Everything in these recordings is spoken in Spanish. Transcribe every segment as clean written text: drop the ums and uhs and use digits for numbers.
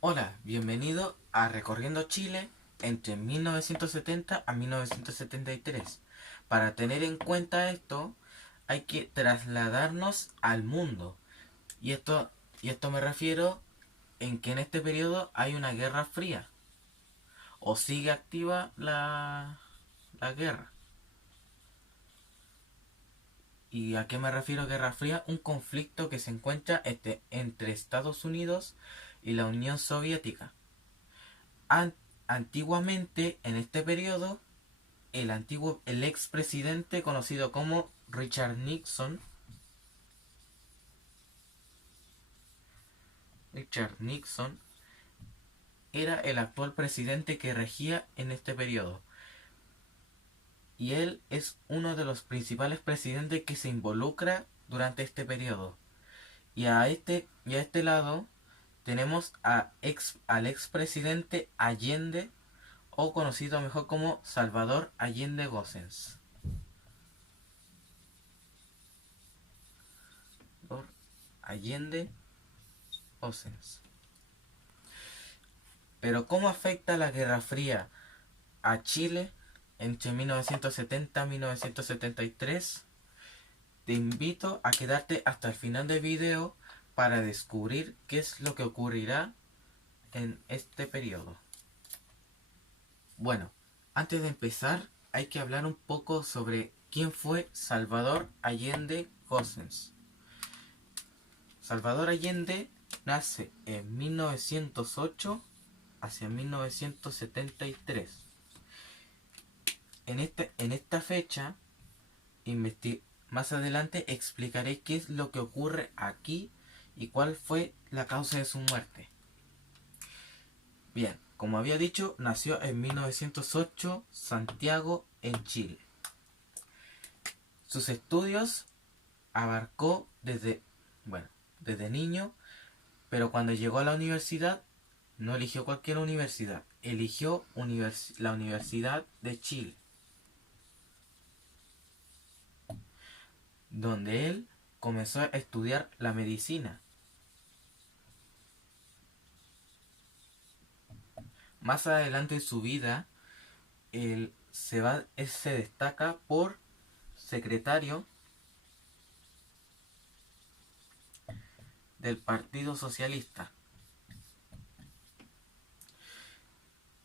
Hola, bienvenido a Recorriendo Chile entre 1970 a 1973. Para tener en cuenta esto, hay que trasladarnos al mundo. Y esto me refiero en que en este periodo hay una guerra fría. O sigue activa la guerra. ¿Y a qué me refiero guerra fría? Un conflicto que se encuentra entre Estados Unidos y la Unión Soviética. An- Antiguamente, en este periodo, el expresidente conocido como Richard Nixon, era el actual presidente que regía en este periodo. Y él es uno de los principales presidentes que se involucra durante este periodo. Y a este lado tenemos al expresidente Allende, o conocido mejor como Salvador Allende Gossens. Allende Gossens. Pero ¿cómo afecta la Guerra Fría a Chile entre 1970 y 1973? Te invito a quedarte hasta el final del video para descubrir qué es lo que ocurrirá en este periodo. Bueno, antes de empezar hay que hablar un poco sobre quién fue Salvador Allende Gossens. Salvador Allende nace en 1908 hacia 1973. En esta fecha, más adelante explicaré qué es lo que ocurre aquí y cuál fue la causa de su muerte. Bien, como había dicho, nació en 1908, Santiago, en Chile. Sus estudios abarcó desde niño, pero cuando llegó a la universidad no eligió cualquier universidad, eligió la Universidad de Chile, donde él comenzó a estudiar la medicina. Más adelante en su vida, él se destaca por secretario del Partido Socialista.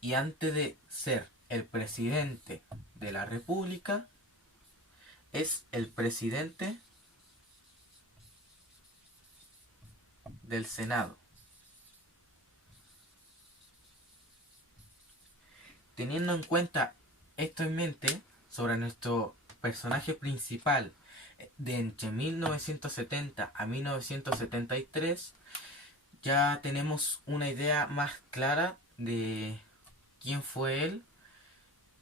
Y antes de ser el presidente de la República, es el presidente del Senado. Teniendo en cuenta esto en mente, sobre nuestro personaje principal de entre 1970 a 1973, ya tenemos una idea más clara de quién fue él,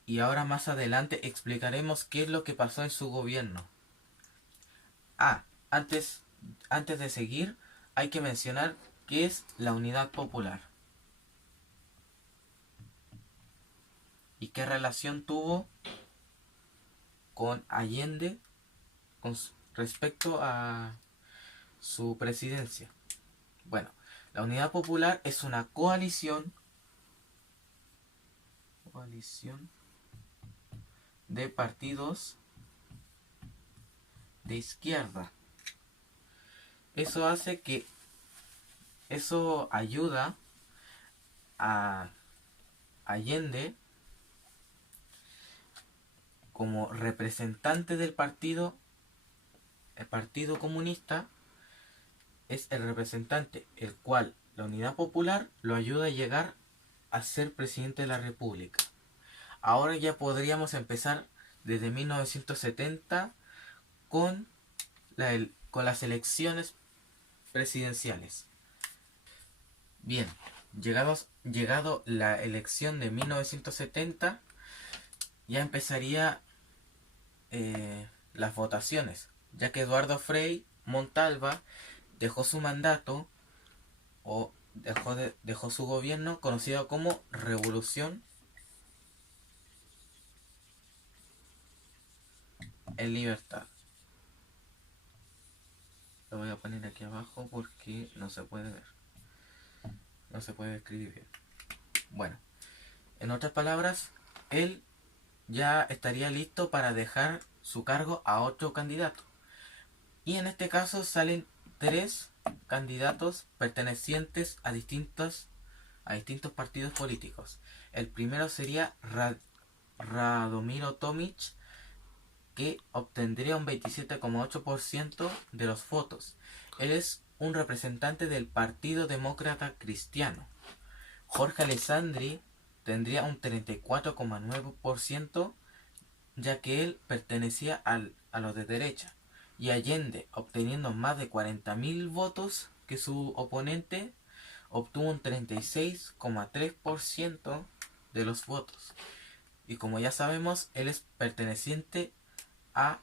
y ahora más adelante explicaremos qué es lo que pasó en su gobierno. Ah, antes de seguir, hay que mencionar qué es la Unidad Popular y qué relación tuvo con Allende con respecto a su presidencia. Bueno, la Unidad Popular es una coalición de partidos de izquierda. Eso hace que eso ayuda a Allende como representante del partido. El Partido Comunista es el representante, el cual la Unidad Popular lo ayuda a llegar a ser presidente de la República. Ahora ya podríamos empezar desde 1970 con, con las elecciones presidenciales. Bien, llegado la elección de 1970, ya empezaría las votaciones, ya que Eduardo Frei Montalva dejó su mandato, o dejó su gobierno, conocido como Revolución en Libertad. Lo voy a poner aquí abajo porque no se puede ver. no se puede escribir bien. Bueno, en otras palabras, él ya estaría listo para dejar su cargo a otro candidato. Y en este caso salen tres candidatos pertenecientes a distintos partidos políticos. El primero sería Radomiro Tomic, que obtendría un 27,8% de los votos. Él es un representante del Partido Demócrata Cristiano. Jorge Alessandri tendría un 34,9%, ya que él pertenecía a los de derecha. Y Allende, obteniendo más de 40.000 votos que su oponente, obtuvo un 36,3% de los votos. Y como ya sabemos, él es perteneciente a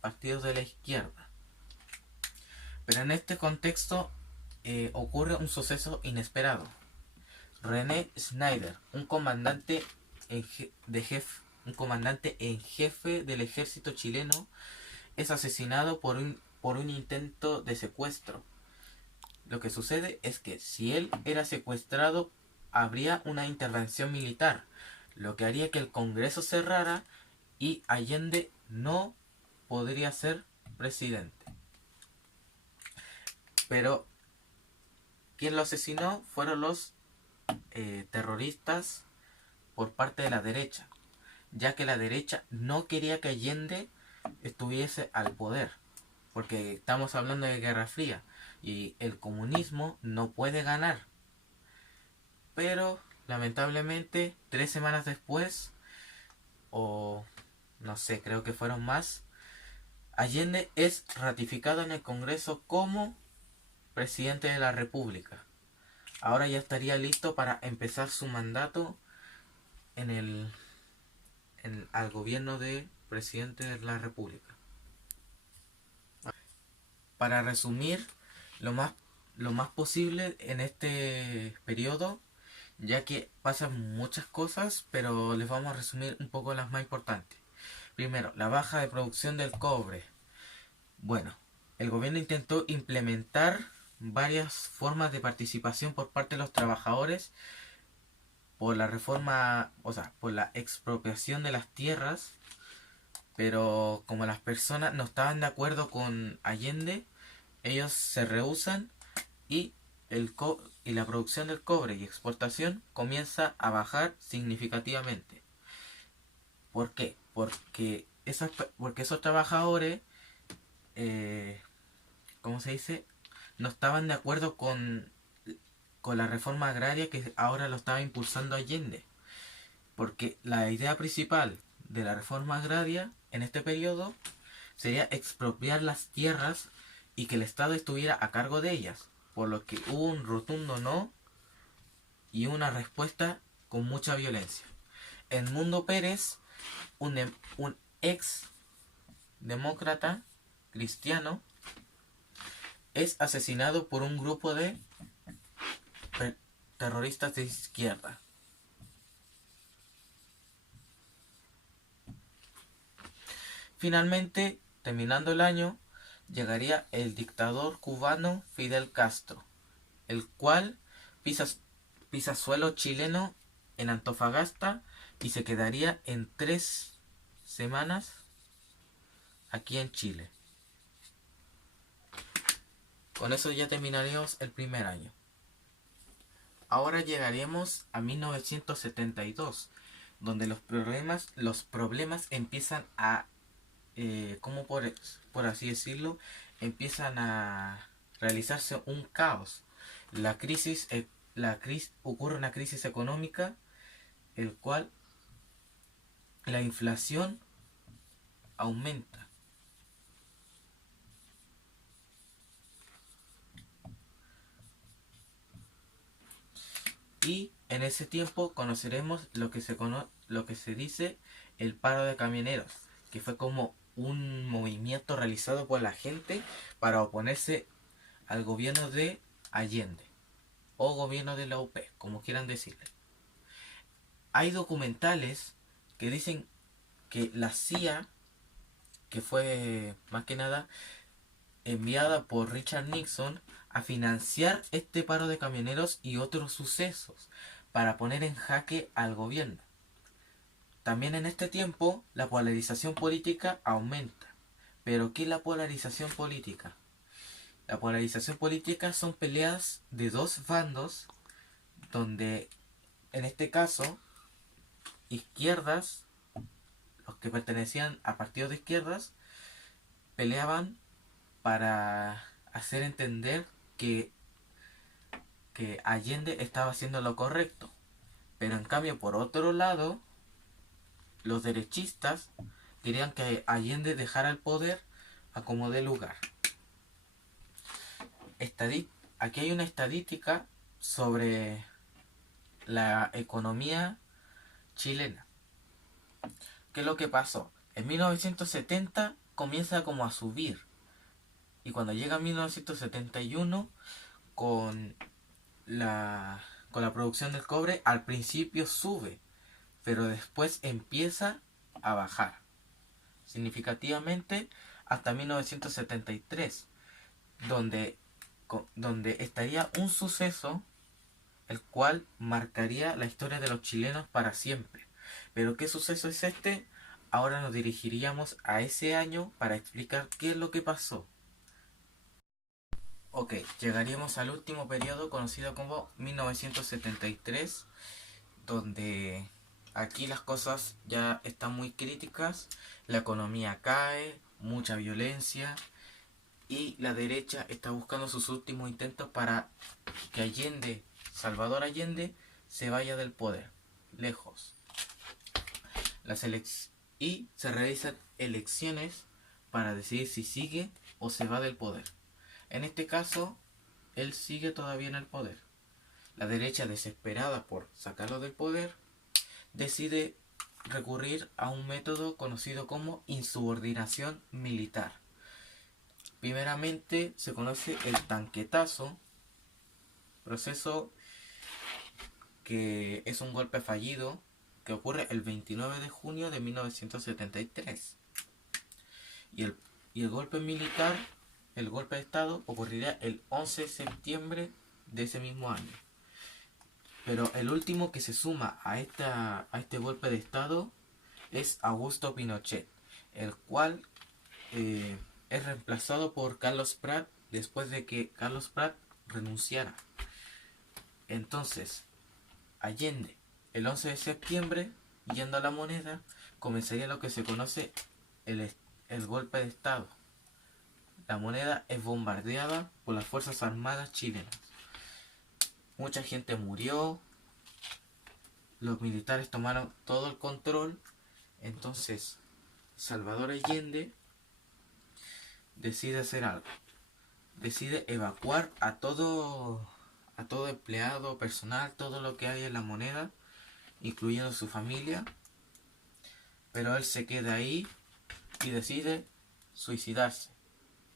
partidos de la izquierda. Pero en este contexto ocurre un suceso inesperado. René Schneider, un comandante en jefe del ejército chileno, es asesinado por un intento de secuestro. Lo que sucede es que si él era secuestrado, habría una intervención militar, lo que haría que el Congreso cerrara y Allende no podría ser presidente. Pero quien lo asesinó fueron los terroristas por parte de la derecha, ya que la derecha no quería que Allende estuviese al poder, porque estamos hablando de Guerra Fría y el comunismo no puede ganar. Pero lamentablemente 3 semanas después, o no sé, creo que fueron más, Allende es ratificado en el Congreso como presidente de la República. Ahora ya estaría listo para empezar su mandato al gobierno de presidente de la República. Para resumir lo más posible en este periodo, ya que pasan muchas cosas, pero les vamos a resumir un poco las más importantes. Primero, la baja de producción del cobre. Bueno, el gobierno intentó implementar varias formas de participación por parte de los trabajadores por la reforma, o sea, por la expropiación de las tierras, pero como las personas no estaban de acuerdo con Allende, ellos se rehúsan y la producción del cobre y exportación comienza a bajar significativamente. ¿Por qué? Porque esos trabajadores, ¿cómo se dice? No estaban de acuerdo con la reforma agraria que ahora lo estaba impulsando Allende. Porque la idea principal de la reforma agraria en este periodo sería expropiar las tierras y que el Estado estuviera a cargo de ellas, por lo que hubo un rotundo no y una respuesta con mucha violencia. Edmundo Pérez, un ex demócrata cristiano, es asesinado por un grupo de terroristas de izquierda. Finalmente, terminando el año, llegaría el dictador cubano Fidel Castro, el cual pisa suelo chileno en Antofagasta y se quedaría en 3 semanas aquí en Chile. Con eso ya terminaríamos el primer año. Ahora llegaremos a 1972, donde los problemas empiezan a, como por así decirlo, empiezan a realizarse un caos. Ocurre una crisis económica, el cual la inflación aumenta. Y en ese tiempo conoceremos lo que se dice el paro de camioneros, que fue como un movimiento realizado por la gente para oponerse al gobierno de Allende o gobierno de la UP, como quieran decirle. Hay documentales que dicen que la CIA, que fue más que nada enviada por Richard Nixon, a financiar este paro de camioneros y otros sucesos para poner en jaque al gobierno. También en este tiempo la polarización política aumenta. ¿Pero qué es la polarización política? La polarización política son peleas de dos bandos donde en este caso izquierdas, los que pertenecían a partidos de izquierdas, peleaban para hacer entender que Allende estaba haciendo lo correcto. Pero en cambio, por otro lado, los derechistas querían que Allende dejara el poder a como dé lugar. Aquí hay una estadística sobre la economía chilena. ¿Qué es lo que pasó? En 1970 comienza como a subir. Y cuando llega 1971, con con la producción del cobre, al principio sube, pero después empieza a bajar significativamente hasta 1973, donde estaría un suceso el cual marcaría la historia de los chilenos para siempre. ¿Pero qué suceso es este? Ahora nos dirigiríamos a ese año para explicar qué es lo que pasó. Ok, llegaríamos al último periodo conocido como 1973, donde aquí las cosas ya están muy críticas, la economía cae, mucha violencia y la derecha está buscando sus últimos intentos para que Allende, Salvador Allende, se vaya del poder, lejos. Y se realizan elecciones para decidir si sigue o se va del poder. En este caso, él sigue todavía en el poder. La derecha, desesperada por sacarlo del poder, decide recurrir a un método conocido como insubordinación militar. Primeramente se conoce el tanquetazo, proceso que es un golpe fallido que ocurre el 29 de junio de 1973. Y el golpe militar, el golpe de Estado, ocurrirá el 11 de septiembre de ese mismo año. Pero el último que se suma a este golpe de Estado es Augusto Pinochet, el cual es reemplazado por Carlos Prat después de que Carlos Prat renunciara. Entonces, Allende, el 11 de septiembre, yendo a la Moneda, comenzaría lo que se conoce el golpe de Estado. La Moneda es bombardeada por las Fuerzas Armadas chilenas. Mucha gente murió, los militares tomaron todo el control. Entonces Salvador Allende decide hacer algo. Decide evacuar a todo empleado, personal, todo lo que hay en la Moneda, incluyendo su familia. Pero él se queda ahí y decide suicidarse.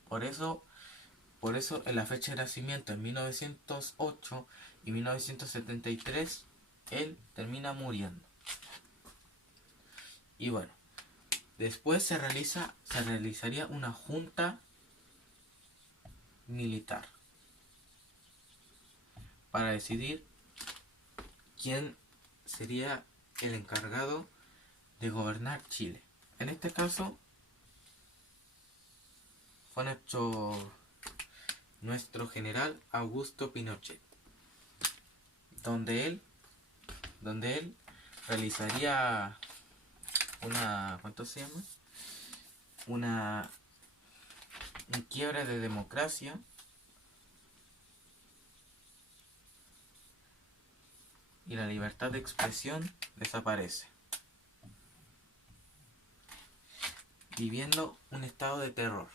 Por eso en la fecha de nacimiento, en 1908 y 1973, él termina muriendo. Y bueno, después se realizaría una junta militar para decidir quién sería el encargado de gobernar Chile. En este caso fue nuestro general Augusto Pinochet, donde él realizaría un quiebre de democracia y la libertad de expresión desaparece, viviendo un estado de terror.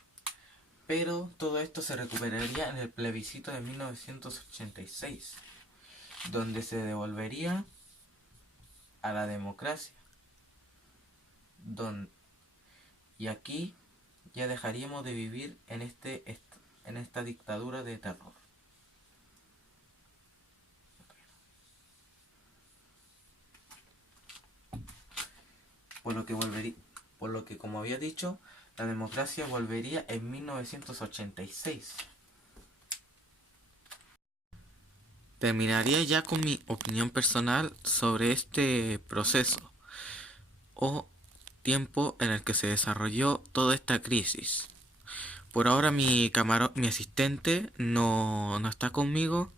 Pero todo esto se recuperaría en el plebiscito de 1986, donde se devolvería a la democracia. Y aquí ya dejaríamos de vivir en esta dictadura de terror. Por lo que como había dicho, la democracia volvería en 1986. terminaría ya con mi opinión personal sobre este proceso o tiempo en el que se desarrolló toda esta crisis. Por ahora mi asistente no está conmigo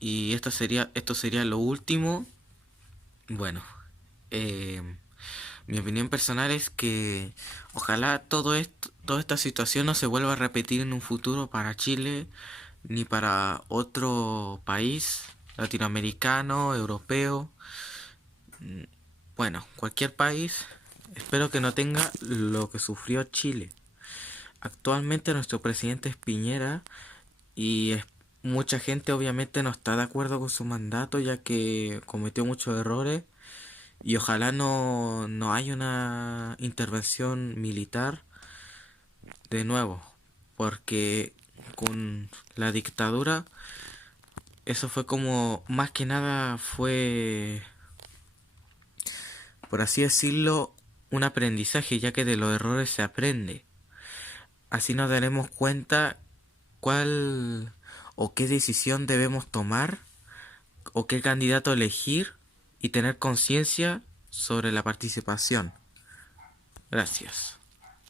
y esto sería lo último. Bueno, eh, mi opinión personal es que ojalá toda esta situación no se vuelva a repetir en un futuro para Chile ni para otro país latinoamericano, europeo, bueno, cualquier país. Espero que no tenga lo que sufrió Chile. Actualmente nuestro presidente es Piñera y mucha gente obviamente no está de acuerdo con su mandato ya que cometió muchos errores y ojalá no haya una intervención militar de nuevo, porque con la dictadura eso fue como, más que nada fue, por así decirlo, un aprendizaje, ya que de los errores se aprende. Así nos daremos cuenta cuál o qué decisión debemos tomar o qué candidato elegir y tener conciencia sobre la participación. Gracias.